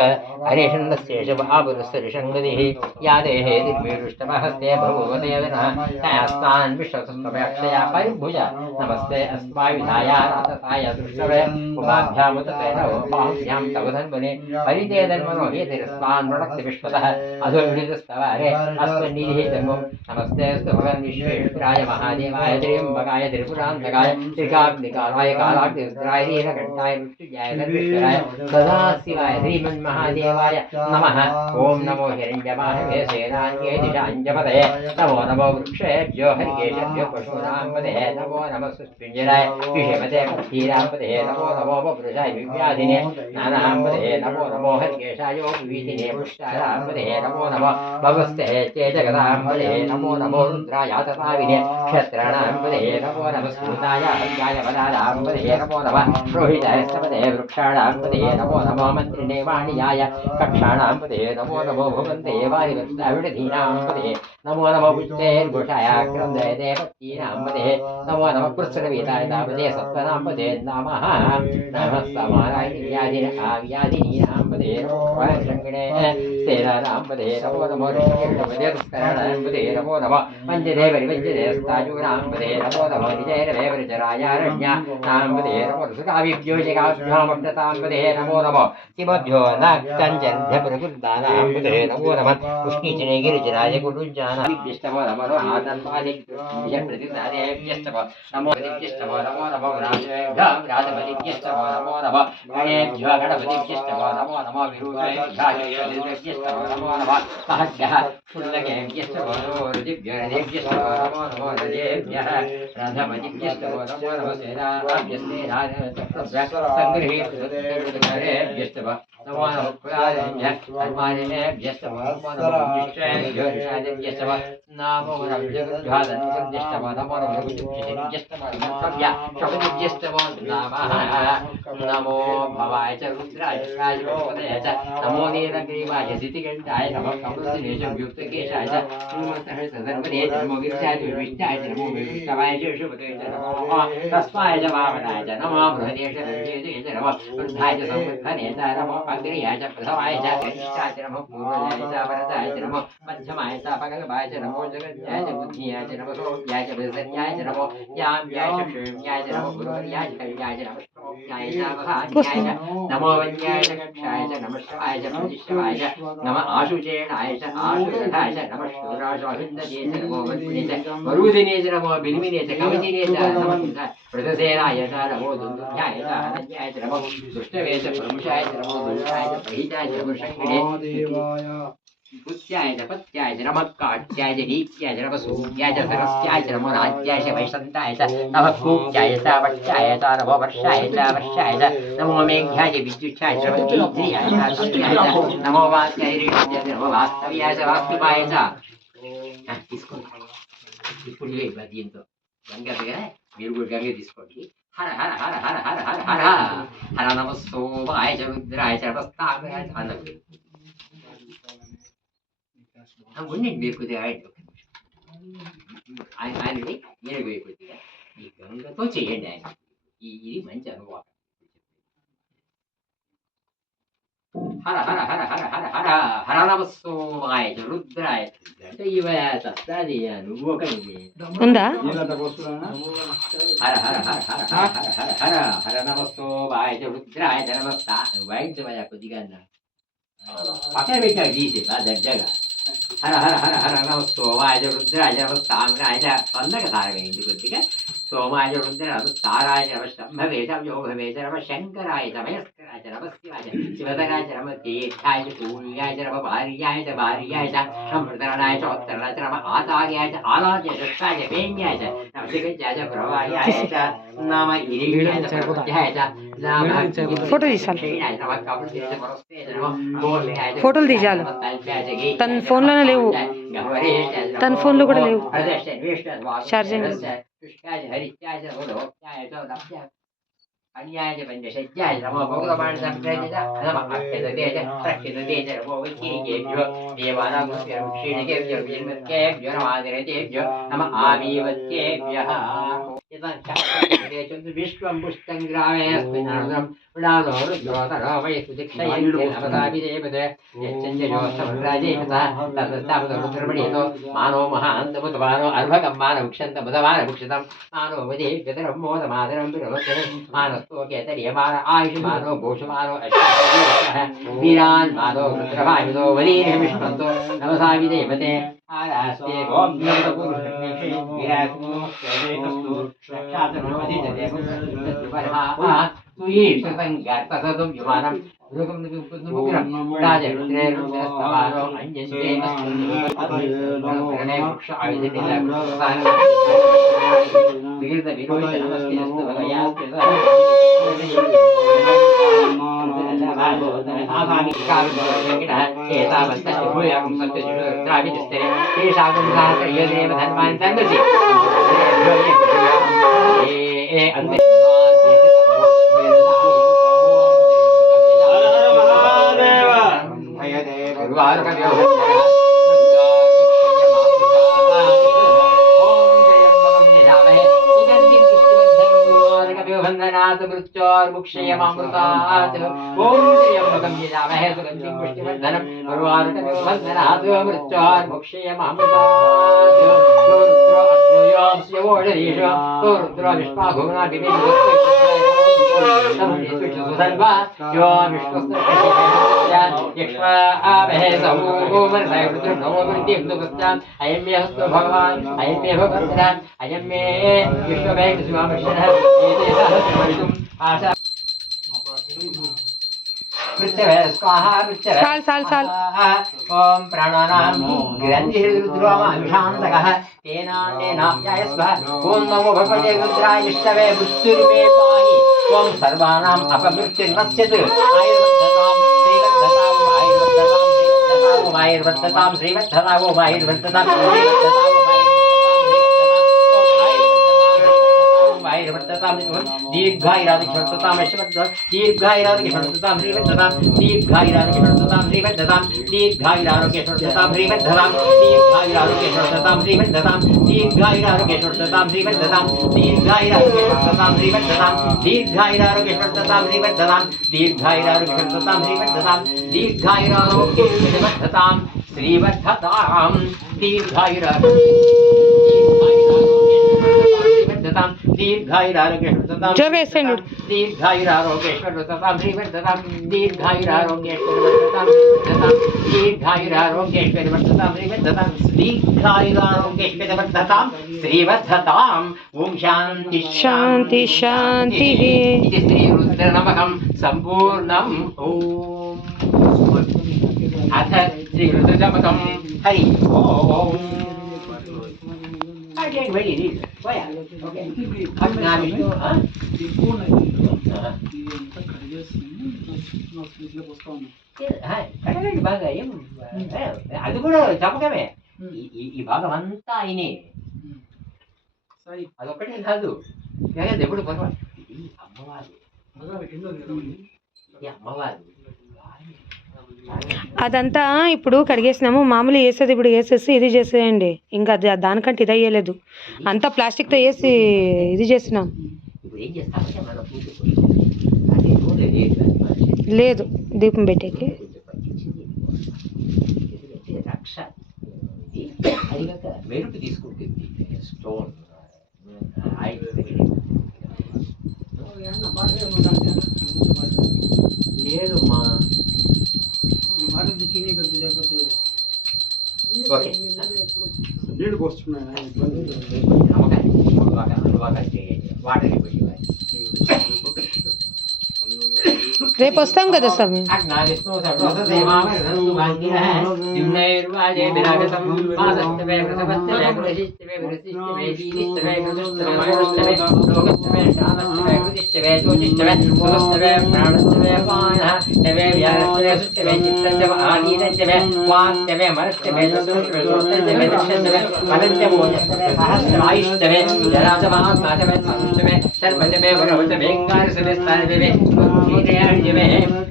हरेषण्डस्येषव आपुरस्तरिषङ्गतिः या देहे दिग्मेरुष्टमहस्ते भगवतेदनः तयास्तान् विश्वसस्तमयक्षया परिभुज नमस्ते अस्मायुधाया रातताय दृष्टवे उमाभ्यामुततेन बाहुभ्यां तव धन्वने परितेदन्मनो हेतिरस्मान् प्रणक्ति विश्वतः अधोविडितस्तवारे अस्मन्निधिः धर्मं नमस्ते अस्तु भगवन् विश्वेश्वराय महादेवाय त्र्यम्बकाय त्रिपुरान्तकाय त्रिकाग्निकालाय कालाग्निरुद्राय नीलकण्ठाय मृत्युञ्जयाय सर्वेश्वराय सदाशिवाय श्रीमन्महादेवाय नमः ॐ नमो हिरण्यमानवे सेनान्ये दिशाञ्जपतये नमो वृक्षेभ्यो हरिकेशभ्यो पशूनां पदये नमो नमः सुस्पिञ्जराय विषमते धीरांपदे नमो नमो पुरुषाय विव्याधिने नानांपदे नमो नमो हरिकेशाय विवीधिने पुष्टारांपदे नमो नमो भवस्ते तेजगदांपदे नमो नमो रुद्राय तथाविने क्षत्राणांपदे नमो नमः स्मृताय हव्याय वदानांपदे नमो नमः रोहिताय स्तपदे वृक्षाणांपदे नमो नमो मन्त्रिणे वाणियाय कक्षाणांपदे नमो नमो भुवन्ते वायुवत्साविडधीनांपदे नमो नमो पुष्टेर्घोषाय क्रन्दय देवतीनांपदे नमो नमः कृत्सुरवीताय तापदे सत्त्वनांपदे नमः नमः समानाय व्याधिनीनांपदे नमो शङ्किणे सेनानांपदे नमो नमो ऋषिकेशपदे दुष्कराणांपदे नमो नमः पञ्चदेवरिवञ्चदे स्ताजूनांपदे नमो नमः निजैरवेवरचरायारण्यानांपदे नमो सुखाभिभ्योजकाभ्यामग्नतांपदे नमो नमः शिवभ्यो नाक्तञ्जन्ध्यपुरकुन्दानांपदे नमो नमः उष्णीचने गिरिजराय कुलुञ्जानाभिभ्यस्तमो नमो आतन्वादिभ्यस्तमो नमो दिभ्यस्तमो नमो नमो राजेभ्यः राजपतिभ्यस्तमो नमो नमः गणेभ्यः गणपतिभ्यस्तमो नमो नमो विरूपेभ्यस्तमो नमो नमः महद्भ्यः पुल्लकेभ्यस्तमो नमो ऋतिभ्यस्तमो नमो नमो रजेभ्यः रथपतिभ्यस्तमो नमो नमः सेनाभ्यस्तेनाभ्यः सङ्गृहीतुभ्यस्तमो नमो नमः पुराणेभ्यः हनुमानेभ्यस्तमो नमो नमः विष्णुभ्यस्तमो नमो नमः नमो नमः नमो भवाय च रुद्राय राजपदय च नमो नीलग्रीवाय सितिगण्ठाय नमः कमलदिनेश युक्तकेशाय च सर्वदे नमो गिरिजाय विष्टाय च नमो विष्णवाय च शुभते च नमो तस्माय च वामनाय च नमो बृहदेश च नमो वृद्धाय च संवर्धने च नमो अग्रयाय च प्रथमाय च कनिष्ठाय च नमो पूर्वजाय च वरदाय च नमो मध्यमाय च पगलभाय च नमो जगत्याय च बुद्धियाय च नमो सोम्याय च बृहस्पत्याय च नमो याम्याय च क्षेम्याय च नमो गुरुवर्याय च कवियाय च नमो श्लोक्याय च वहान्याय च नमो वन्याय च कक्षाय च नमः शिवाय च प्रतिष्ठाय च नमः आशुचेनाय च आशुरथाय च नमः शूराशाहिन्दये च नमो वल्पिने च वरुदिने च नमो बिल्मिने च कवचिने च नमः प्रथसेनाय च नमो दुन्दुभ्याय च अनन्याय च नमो दुष्टवे च प्रमुषाय च नमो दुष्टाय च प्रहिताय च नमो शङ्किने पुत्याय च पत्याय च नमः काट्याय च नीत्याय च नमः सूर्याय च सरस्याय च नमो राज्याय च वैशन्ताय च नमः कूप्याय च वर्षाय च नमो वर्षाय च नमो मेघ्याय च विद्युच्छाय च नमो इंद्रियाय च सत्याय च नमो वाक्याय च नमो वास्तव्याय च वास्तुपाय च తీసుకోండి దీంతో గంగ మీరు కూడా గంగ తీసుకోండి హర హర హర హర హర హర హర హర నమ సోమాయ చ రుద్రాయ చ నమస్తాయ చ అన్నది ఉండండి మీరు కొద్దిగా ఆయనని నేను పోయి కొద్దిగా ఈ గంగతో చేయండి ఆయన ఇది మంచి అనుభవం హర హర హర హర హర హర హర నమ సోమాయ చ రుద్రాయ అంటే ఇవ తస్తాది నువ్వు ఒక ఉందా హర హర హర హర హర హర హర హర నమ సోమాయ చ రుద్రాయ చ నమస్తా వాయించవయ్యా కొద్దిగా పక్కన పెట్టాడు తీసి దర్జాగా హర హర హర హర నమ సోమాయ చ రుద్రాయ చ నమస్తాయ చ తొందరగా తారగైంది కొద్దిగా सोमाय रुद्र नमः ताराय नमः शंभवे च योगवे च नमः शंकराय च महेश्वराय च नमः शिवाय च शिवधराय च नमः तीर्थाय च सूर्याय च नमः भार्याय च अमृतरणाय च उत्तरणाय च नमः आचार्याय च आलार्य च दत्ताय च वेण्याय च नमः दिगंजाय च प्रवायाय च नमः इरिण्याय च प्रबुद्धाय च नमः फोटो తీసాలి नमः कपटे च परस्ते च नमः मोहयाय च ఫోటోలు తీయాలి తన ఫోన్లోనే లేవు తన ఫోన్లో కూడా లేవు ఛార్జింగ్ कृष्णाय हरित्याय भगवत्याय दक्षाय अन्याय पंचशज्याय नमो भगवान् संप्रजय नमः अक्षतते च प्रक्षतते च नमो विचिकेभ्यो देवानां क्षीणकेभ्यो विजन्मकेभ्यो नमादिरेभ्यो नमः आमीवत्येभ्यः विश्वं पुष्टं ग्रामेऽस्मिन् मानो महान्तमुतमानो अर्भकं मानं क्षन्तमुतमानभुक्षितं मानो वदे व्यतरं मोदमादरं विरवचरं मानस्तोकेतर्यमान आयुष्मानो भूषमानो अष्टः वीरान् मानो रुद्रभावितो वदीर् विष्णन्तो नमसा विदेवते आरास्ते ओम मृत्योर्मुक्षयमामृतात् ओम त्र्यंबकं यजामहे सुगन्धिं पुष्टिवर्धनं उर्वारुकमिवन्धनात् मृत्योर्मुक्षयमामृतात् रुद्रो अन्योऽयं स्यवोडरीषु रुद्रो विश्वाभुवना विविधसर्वा यो विश्वस्तमहे समूहमर्षय रुद्रभवमृत्युं अयं मे हस्तो भगवान् अयं मे भगवन्तः अयं मे विश्वभय शिवामर्षणः आशा पृथ्वे स्वाहा पृथ्वे साल ओम प्राणानां ग्रन्थिरुद्रोमाभिषान्तकः तेनाप्यायस्व ओम नमो भगवते रुद्राय विष्णवे मृत्युर्मे पाहि ओम सर्वानाम् अपमृत्युर्नश्यत् आयुर्वर्धतां श्रीवर्धतां दीर्घायुरादिक्षणतां ऐश्वर्यं दीर्घायुरादिक्षणतां श्रीवर्धतां दीर्घायुरादिक्षणतां श्रीवर्धतां दीर्घायुरारोग्यक्षणतां श्रीवर्धतां दीर्घायुरारोग्यक्षणतां श्रीवर्धतां दीर्घायुरारोग्यक्षणतां श्रीवर्धतां दीर्घायुरारोग्यक्षणतां श्रीवर्धतां दीर्घायुरारोग्यक्षणतां श्रीवर्धतां दीर्घायुरारोग्यक्षणतां श्रीवर्धतां दीर्घायुरारोग्यक्षणतां श्रीवर्धतां दीर्घायुरारोग्यक्षणतां जो वेसेंड दीर्घायुरारोग्यक्षणतां श्रीवर्धतां दीर्घायुरारोग्यक्षणतां दीर्घायुरारोग्यक्षणतां श्रीवर्धतां दीर्घायुरारोग्यक्षणतां श्रीवर्धतां ओम शांति शांति शांति इति श्री रुद्रनमकं सम्पूर्णम् ओम अथ श्री रुद्रनमकं हरि ओम I didn't really read it. Why? Okay. Now Vishnu, కడగండి బాగా ఏం అది కూడా చెప్పకమే ఈ భాగం అంతా ఆయనే అదొక్కటే కాదు ఎప్పుడు పొరపాటు ఇది అమ్మవారు అమ్మవారు అదంతా ఇప్పుడు కడిగేసినాము మామూలు వేసేది ఇప్పుడు వేసేసి ఇది చేసేయండి ఇంకా దానికంటే ఇది అయ్యలేదు అంతా ప్లాస్టిక్తో వేసి ఇది చేసినాం లేదు దీపం పెట్టేకి మెరుపు తీసుకుంటుంది స్టోన్ లేదు మా నీళ్ళు పోస్తున్నాయి రేపు వస్తాం కదా స్వామి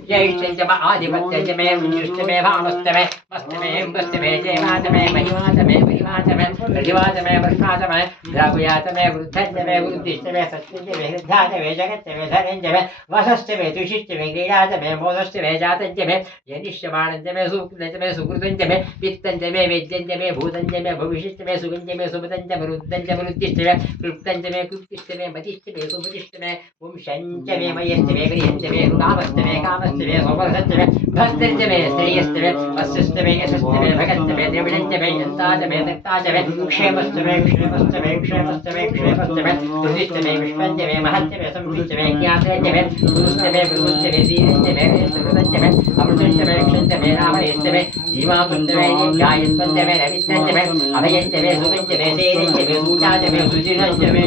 जैष्ठ्यंचम आधिपत्यंचमे विष्णुमे भामस्तमे मस्तमे मस्तमे जयमातमे महिमातमे परिमातमे प्रतिवातमे वर्षातमे द्रावयातमे वृद्धंचमे वृद्धिष्टमे सत्यंचमे हृद्धातमे जगत्तमे धनंचमे वसस्तमे तुषिष्टमे क्रीडातमे मोदस्तमे जातंचमे जनिष्यमाणंचमे सुकृतंचमे सुकृतंचमे पित्तंचमे वेद्यंचमे भूतंचमे भविष्यंचमे सुगंचमे सुपतंचमे रुद्धंचमे रुद्धिष्टमे कृप्तंचमे कृप्तिष्टमे मतिष्टमे सुपतिष्टमे वंशंचमे मयस्तमे गृहंचमे कामस्तमे कामस्तमे सोमरसंचमे भक्तंचमे श्रेयस्तमे वस्यस्तमे यशस्तमे भगतमे द्रविणंचमे यन्ताचमे दत्ताचमे क्षेमस्तमे क्षेमस्तमे क्षेमस्तमे क्षेमस्तमे रुदिष्टमे विश्वंचमे महत्तमे संविष्टमे ज्ञातंचमे गुरुस्तमे गुरुस्तमे दीनंचमे रुदंचमे अमृतंचमे क्षंचमे रामयस्तमे जीवाकुंचमे गायत्वंचमे रवित्रंचमे अभयंचमे सुगंचमे सेनंचमे सूचाचमे सुदिनंचमे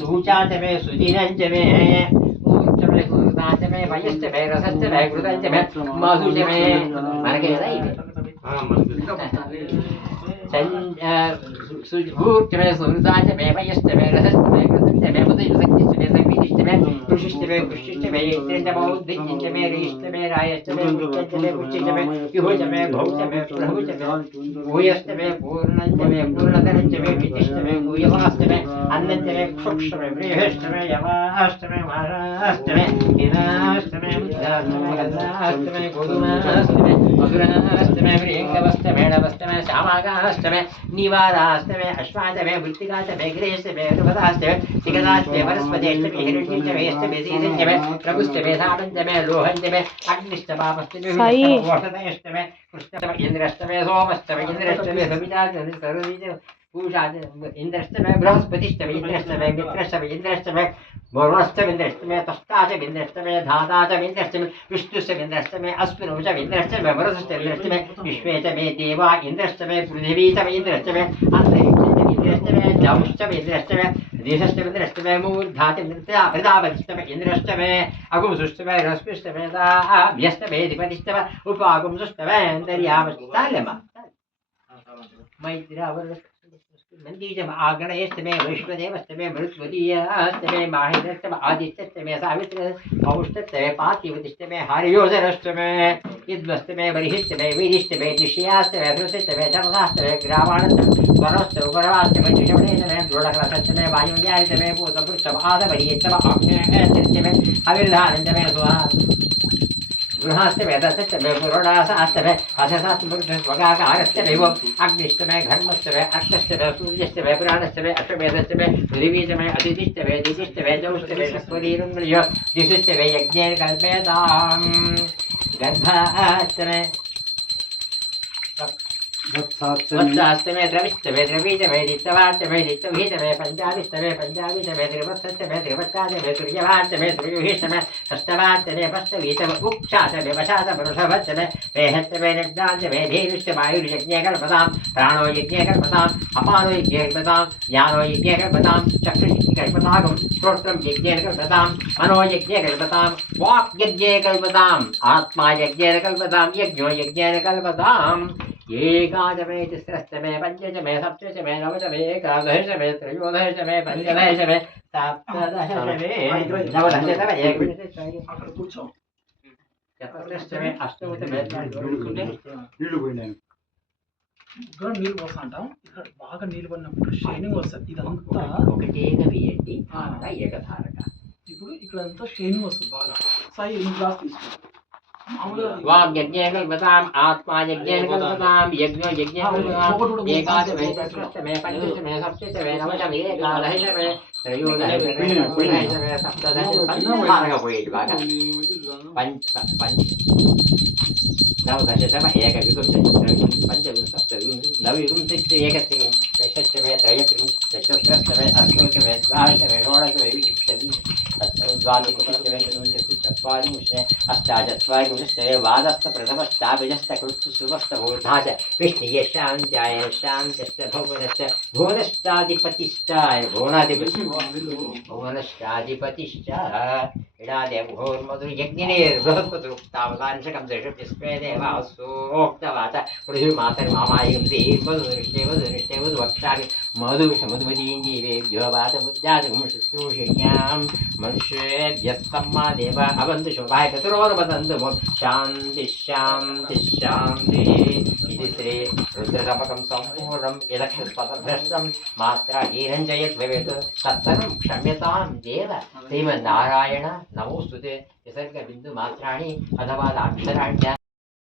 सूचाचमे सुदिनंचमे సుమృతాంచ మే వయశ్చ మే రసశ్చ మే కృతంచ మే మధుచ మే మనకే కదా ఇవి భూర్చ మే సుమృతాంచ మే వయశ్చ మే రసశ్చ మే కృతంచ మే మధుచ శక్తిశ్చ మే సంగీతిశ్చ మే కృషిశ్చ మే కృష్టిశ్చ మే యజ్ఞశ్చ మే ఉద్దిశ్చ మే రీశ్చ మే రాయశ్చ మే పుష్యశ్చ మే పుష్యశ్చ మే విభుచ మే భౌచ మే ప్రభుచ మే భూయశ్చ మే పూర్ణంచ మే పూర్ణతరశ్చ మే వితిశ్చ మే భూయవాశ్చ మే అన్నంచ మే క్షుక్ష మే ప్రియశ్చ మే యవాశ్చ మే మహారాశ్చ మే హినాశ్చ మే ముద్రాశ్చ మే గంధాశ్చ మే గోధుమాశ్చ మే మధురాశ్చ మే ప్రియంగవశ్చ మే నవశ్చ మే శ్యామాగాశ్చ మే నివారాశ్చ మే అశ్వాచ మే వృత్తికాచ మే గిరేశ్చ మే రుపదాశ్చ మే సిగదాశ్చ మే వనస్పతిశ్చ మే హిరణ్యశ్చ మే యశ్చ మే సీదశ్చ మే రఘుశ్చ మే సాడంచ మే లోహంచ మే అగ్నిశ్చ పాపశ్చ మే ఓషధయశ్చ మే కృష్ణ మే ఇంద్రశ్చ మే సోమశ్చ మే ఇంద్రశ్చ మే సవితాశ్చ మే సర్వీచ पूजा इंद्रश्च में बृहस्पतिश्च में इंद्रश्च में मित्रश्च में इंद्रश्च में वरुणश्च में इंद्रश्च में तष्टा च इंद्रश्च में धाता च इंद्रश्च में विष्णुश्च इंद्रश्च में अश्विनौ च इंद्रश्च में वरुणश्च इंद्रश्च में विश्वे च में देवा इंद्रश्च में पृथिवी च इंद्रश्च में अंतरिक्षश्च इंद्रश्च में जमुश्च इंद्रश्च में देशश्च इंद्रश्च में मूर्धा च प्रजापतिश्च में इंद्रश्च में अगुंसुश्च में रश्मिश्च में व्यश्च में अधिपतिश्च में उपागुंसुश्च में अंतर्यामश्च मैत्रावर नंदीजम आगणयश्च मे वैश्वदेवश्च मे मरुत्वदीयश्च मे माहिरश्च मे आदित्यश्च मे सावित्र पौष्टश्च मे पार्थिवतिश्च मे हरियोधनश्च मे विद्वश्च मे बर्हिश्च मे वीरिश्च मे दिश्याश्च मे धृतश्च मे धर्मश्च मे ग्रावाणश्च मे वरश्च उपरवाश्च मे द्विषवणेश्च मे द्रोणकरश्च मे वायुज्यायश्च मे पूतपुरुश्च मे आदबर्हिश्च मे अक्षयश्च मे हविर्धानश्च मे स्वाहा गृहाश्च मे दशश्च मे पुरोडासाश्च मे अशसाश्च स्वगाकारश्च मे अग्निश्च मे घर्मश्च मे अक्षश्च मे सूर्यश्च मे पुराणश्च मे अश्वमेधश्च मे पृथिवी च मे अदितिश्च मे दितिश्च मे जौश्च मे शक्वरीरुङ्गल्य दिशुश्च मे यज्ञेन कल्पेताम् गर्भाश्च मे वत्साश्च मे द्रविश्च मे द्रवीच मे दित्तवाश्च मे दित्तवीच मे पञ्चाभिश्च मे पञ्चाभिच मे त्रिवत्सश्च मे त्रिवत्साच मे तुर्यवाश्च मे तुर्युहिश्च मे षष्ठवाश्च मे पष्टवीच मे उक्षाच मे वशाच वृषभश्च मे वेहश्च मे निग्धाश्च मे धीरुश्च वायुर्यज्ञे कल्पतां प्राणो यज्ञे कल्पतां अपानो यज्ञे कल्पतां ज्ञानो यज्ञे कल्पतां चक्षुर्यज्ञे कल्पतां श्रोत्रं यज्ञे कल्पतां मनो यज्ञे कल्पतां वाक् यज्ञे कल्पतां आत्मा यज्ञे कल्पतां यज्ञो यज्ञे कल्पताम् एकादश मे तिस्रश्च मे पञ्चच मे सप्तच मे नवच मे एकादश मे त्रयोदश मे पञ्चदश मे सप्तदश मे नवदश मे एकविंशतिश्च चतुर्दश मे अष्टदश मे ఇక్కడ నీళ్ళు పోస్తా అంటాం. ఇక్కడ బాగా నీళ్ళు పడినప్పుడు షైనింగ్ వస్తుంది. ఇదంతా ఇప్పుడు ఇక్కడ అంతా షైనింగ్ వస్తుంది బాగా. సాయి ఈ గ్లాస్ తీసుకుంటాం. वाक् यज्ञे कल्पताम् आत्मा यज्ञे कल्पताम् यज्ञो यज्ञे कल्पताम् एकादश मे चतुर्दश मे पञ्चदश मे सप्तदश मे नवदश मे एकादश मे त्रयोदश मे सप्तदश नवदश मे एकविंशतिः पञ्चविंशतिः नवविंशतिः एकत्रिंशत् मे त्रयत्रिंशत् चतुर्दश मे अष्टदश मे द्वादश मे षोडश मे विंशतिः द्वादश मे चत्वारिंशत् अष्टाचत्वारिंशत् वादस्थ प्रथमश्चाभिजस्थ कृत्सुभस्थ मूर्धाच विष्णुये शान्त्याय शान्त्यश्च भुवनश्च भुवनश्चाधिपतिश्च भुवनश्चाधिपतिश्च इडादेवघोर्मधुर्यज्ञिनेर्बृहत्पतिरुक्तावतांशकं दशस्वे देवासोक्तवाच पृथिवीमातर्मामायुंसेर्मधुनिष्ठे मधुनिष्ठे मधुवक्ष्यामि मधुविषमधुमतीं जीवेभ्यो वातमुद्यादिगुं शुश्रूषिण्यां मनुष्येभ्यस्तम्मा देवा अवन्तु शोभाय पितरोर्वदन्तु शान्ति शान्ति शान्तिः इति श्री रुद्रसपकं सम्पूर्णं यदक्षस्पदभ्रष्टं मात्राहीनं च यद्भवेत् तत्सर्वं क्षम्यतां देव श्रीमन्नारायण नमोस्तुते विसर्गबिन्दुमात्राणि अथवा अक्षराण्य